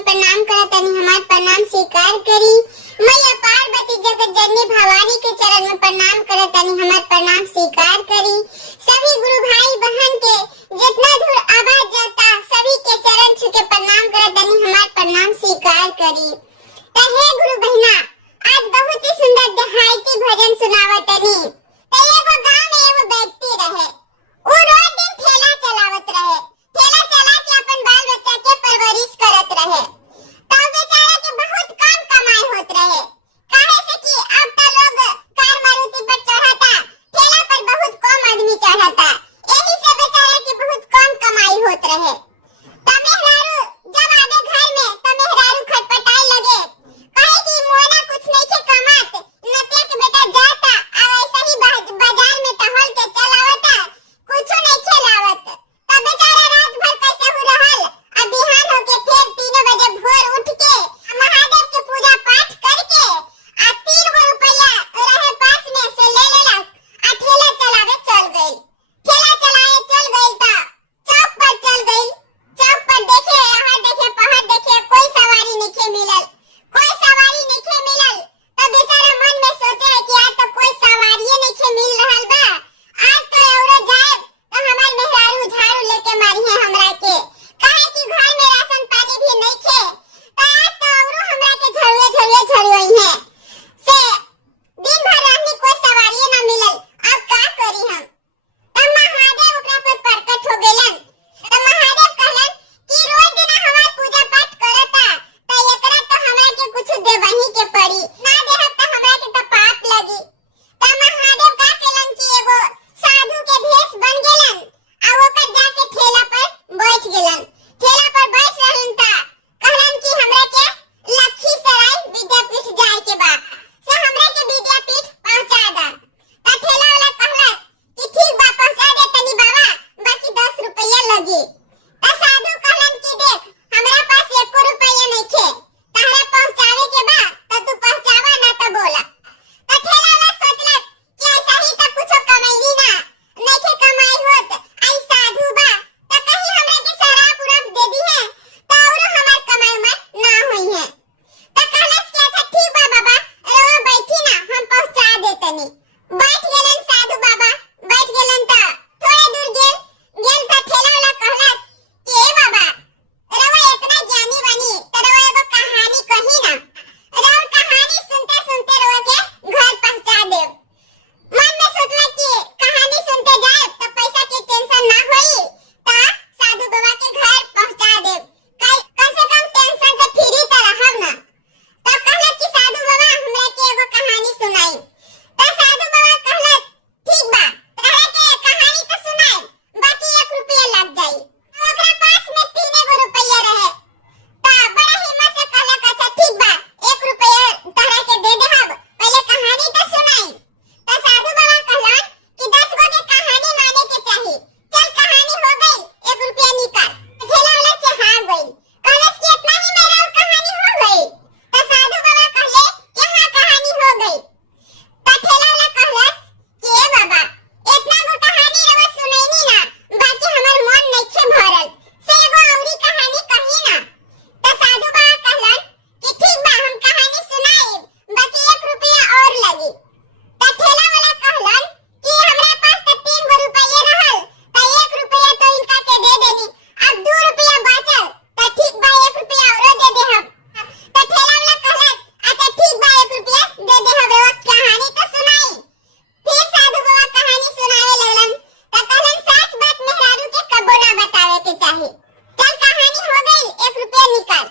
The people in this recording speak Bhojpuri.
में प्रणाम करतनी, हमार प्रणाम स्वीकार करी। मैया पार्वती जगत जननी भवानी के चरण में प्रणाम करतनी, हमार प्रणाम स्वीकार करी। सभी गुरु भाई बहन के जितना दूर आवाज जाता सभी के चरण छू के प्रणाम करतनी, हमार प्रणाम स्वीकार करी। तो हे गुरु बहना, आज बहुत ही सुंदर देहाती भजन सुनावतनी। तो एगो गांव में एगो व्यक्ति रहे, वो रोज दिन ठेला चलावत रहे, ठेला चला के अपन बाल बच्चा के परवरिश करत रहे। तो बेचारा के बहुत कम कमाई होत रहे, काहे से कि अब तो लोग कार मारुति पर चढ़ता, ठेला पर बहुत कम आदमी चढ़ता, यही से बेचारा के बहुत कम कमाई होत रहे। तो मेहरारू जब आवे घर में तो मेहरारू खटपटाए लगे, कहे कि मोना कुछ नहीं के कमात, नतिया के बेटा जाता और ऐसा ही बाजार में टहल के चलावता, कुछ नहीं खिलावत। तो बेचारा रात भर कैसे हो रहल, अब बिहान होके फिर 3 बजे भोर उठ के महादेव के पूजा पाठ करके आ 3 रुपया रहे पास में से ले लेलक आ ठेला चलावे चल गई। ठेला चलाए चल गई तो चौक पर चल गई। चौक पर देखे यहाँ देखे पहाड़ देखे, कोई सवारी नहीं मिलल, कोई सवारी नहीं मिलल। तो बेचारा मन में सोचे कि आज तो कोई सवारी नहीं मिल रहल बा, आज तो औरो जाए तो हमार मेहरारू झाड़ू लेके मारी है हमरा के, काहे कि घर में राशन पानी भी नहीं थे। तो आज तो औरो हमरा के झड़ुई है से दिन भर रहनी, कोई सवारी ना मिलल, अब का करी हम। तो महादेव ओकरा पर प्रकट हो गेलन। तो महादेव कहलन कि रोज दिन हमार पूजा पाठ करता, तो एकरा तो हमरा के कुछ देवही के पड़ी, ना देहब तो हमरा के तो पाप लगी। तो महादेव का केलन कि एगो साधु के भेष बन गेलन आ ओकर जाके ठेला पर बैठ गेलन। ठेला पर बैठ रहलन त कहलन कि हमरा के लखीसराय विद्यापीठ जाए के बा, से हमरा के विद्यापीठ पहुंचा द। तो ठेला वाला कहलन कि ठीक बा पहुंचा दे तनी बाबा, बाकी 10 रुपया लगी। तो साधु कहलन कि देख हमरा पास 1 रुपया नहीं थे, तहरा पहुंचावे के बा तो तू पहुंचावा ना तो बोला। तो ठेला वाला सोचलक कि ऐसा ही तो कुछ कमाई ना, नहीं के कमाई होत, आई साधु बा तो कहीं हमरा के शराब उराब दे दी है तो और हमार कमाई में ना हुई है। तो कहलस कि अच्छा ठीक बा बाबा, रवा बैठी ना, हम पहुंचा देतनी। बैठ गेलन साधु बाबा, बैठ गेलन त थोड़े दूर गेल त ठेला वाला कहलस कि ए बाबा, रवा इतना ज्ञानी बनी त रवा एगो कहानी कही ना, रवा कहानी सुनते सुनते रवा के घर पहुंचा देव। मन में सोचला कि कहानी सुनते जाए तो पैसा की टेंशन ना होई, तो साधु बाबा के घर पहुंचा देव, कम से कम टेंशन से फ्री त रहब ना। तो कहलक कि साधु बाबा हमरा के एगो कहानी सुनाई। तो साधु बाबा कहलक ठीक बा, तहरा के कहानी तो सुनाई, बाकी 1 रुपया लग जाई। तो ओकरा पास में 3 रुपया रहे, तो बड़ा हिम्मत से कहलक अच्छा ठीक बा, 1 रुपया तहरा के दे देहब, पहले कहानी तो सुनाई। तो साधु बाबा कहलन कि 10 गो के कहानी माने के चाही, चल कहानी हो गई, 1 रुपया निकाल। ठेला वाला चढ़ा गई, कहलस कि इतना ही मेरा और कहानी हो गई। तो साधु बाबा कहले कि हां कहानी हो गई। तो ठेला वाला कहलस कि ए बाबा, इतना गो कहानी रवा सुनैनी ना, बाकी हमर मन नइखे भरल, से एगो औरी कहानी कही ना। तो साधु बाबा कहलन कि ठीक बा, हम कहानी सुनाई, बाकी 1 रुपया और लगी। तो ठेला वाला कहलन कि हमरा पास तो 3 रुपया रहल, तो 1 रुपया तो इनका के दे देनी, अब 2 रुपया बचल, तो ठीक बा 1 रुपया और दे देहब। तो ठेला वाला कहलन अच्छा ठीक बा 1 रुपया दे देहब, एगो कहानी तो सुनाई। फिर साधु बाबा कहानी सुनावे लगलन। तो कहलन सच बात मेहरारू के कबो ना बतावे के चाही, चल कहानी हो गई, 1 रुपया निकाल।